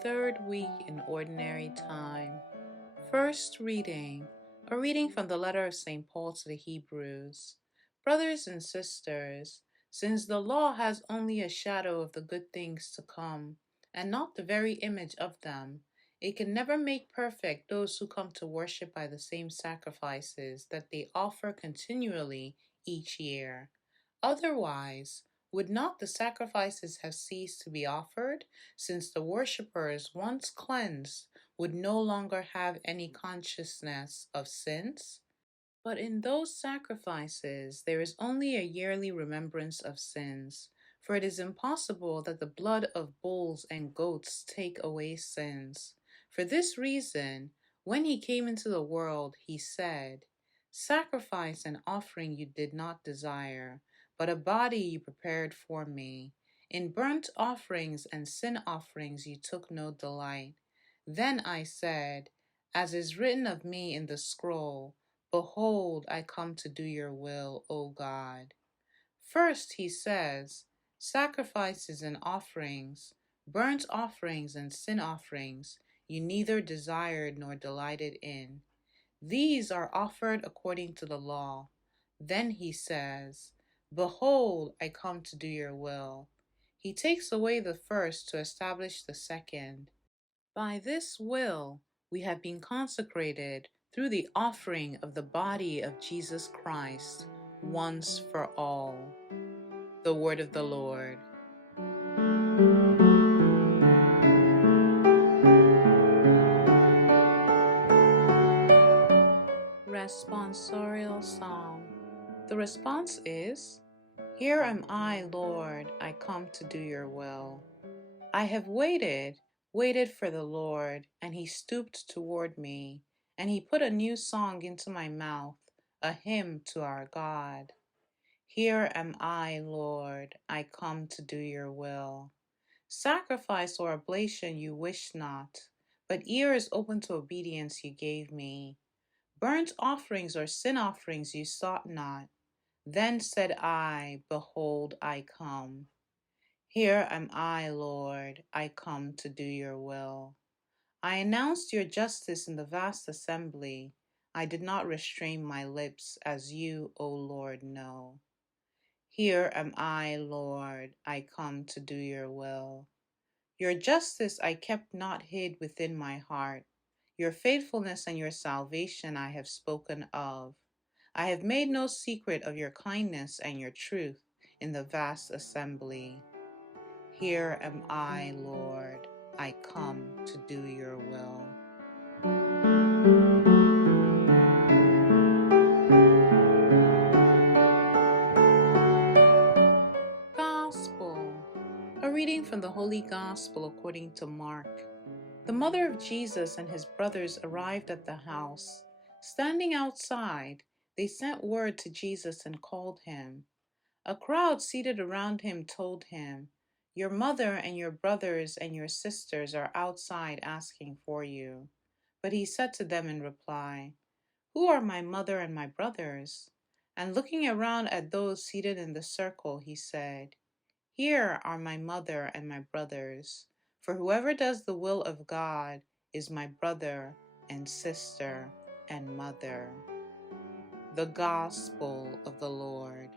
third week in Ordinary Time. First reading, a reading from the letter of St. Paul to the Hebrews. Brothers and sisters, since the law has only a shadow of the good things to come, and not the very image of them, it can never make perfect those who come to worship by the same sacrifices that they offer continually each year. Otherwise, would not the sacrifices have ceased to be offered, since the worshippers, once cleansed, would no longer have any consciousness of sins? But in those sacrifices there is only a yearly remembrance of sins, for it is impossible that the blood of bulls and goats take away sins. For this reason, when he came into the world, he said, "Sacrifice and offering you did not desire, but a body you prepared for me. In burnt offerings and sin offerings you took no delight." Then I said, "As is written of me in the scroll, Behold, I come to do your will, O God." First, he says, sacrifices and offerings, burnt offerings and sin offerings, you neither desired nor delighted in. These are offered according to the law. Then he says, Behold, I come to do your will. He takes away the first to establish the second. By this will, we have been consecrated through the offering of the body of Jesus Christ once for all. The word of the Lord. Responsorial Psalm. The response is, Here am I, Lord, I come to do your will. I have waited for the Lord, and he stooped toward me, and he put a new song into my mouth, a hymn to our God. Here am I, Lord, I come to do your will. Sacrifice or oblation you wished not, but ears open to obedience you gave me. Burnt offerings or sin offerings you sought not. Then said I, Behold, I come. Here am I, Lord, I come to do your will. I announced your justice in the vast assembly. I did not restrain my lips, as you, O Lord, know. Here am I, Lord, I come to do your will. Your justice I kept not hid within my heart. Your faithfulness and your salvation I have spoken of. I have made no secret of your kindness and your truth in the vast assembly. Here am I, Lord, I come to do your will. Gospel. A reading from the Holy Gospel according to Mark. The mother of Jesus and his brothers arrived at the house. Standing outside, they sent word to Jesus and called him. A crowd seated around him told him, Your mother and your brothers and your sisters are outside asking for you. But he said to them in reply, Who are my mother and my brothers? And looking around at those seated in the circle, he said, Here are my mother and my brothers. For whoever does the will of God is my brother and sister and mother. The Gospel of the Lord.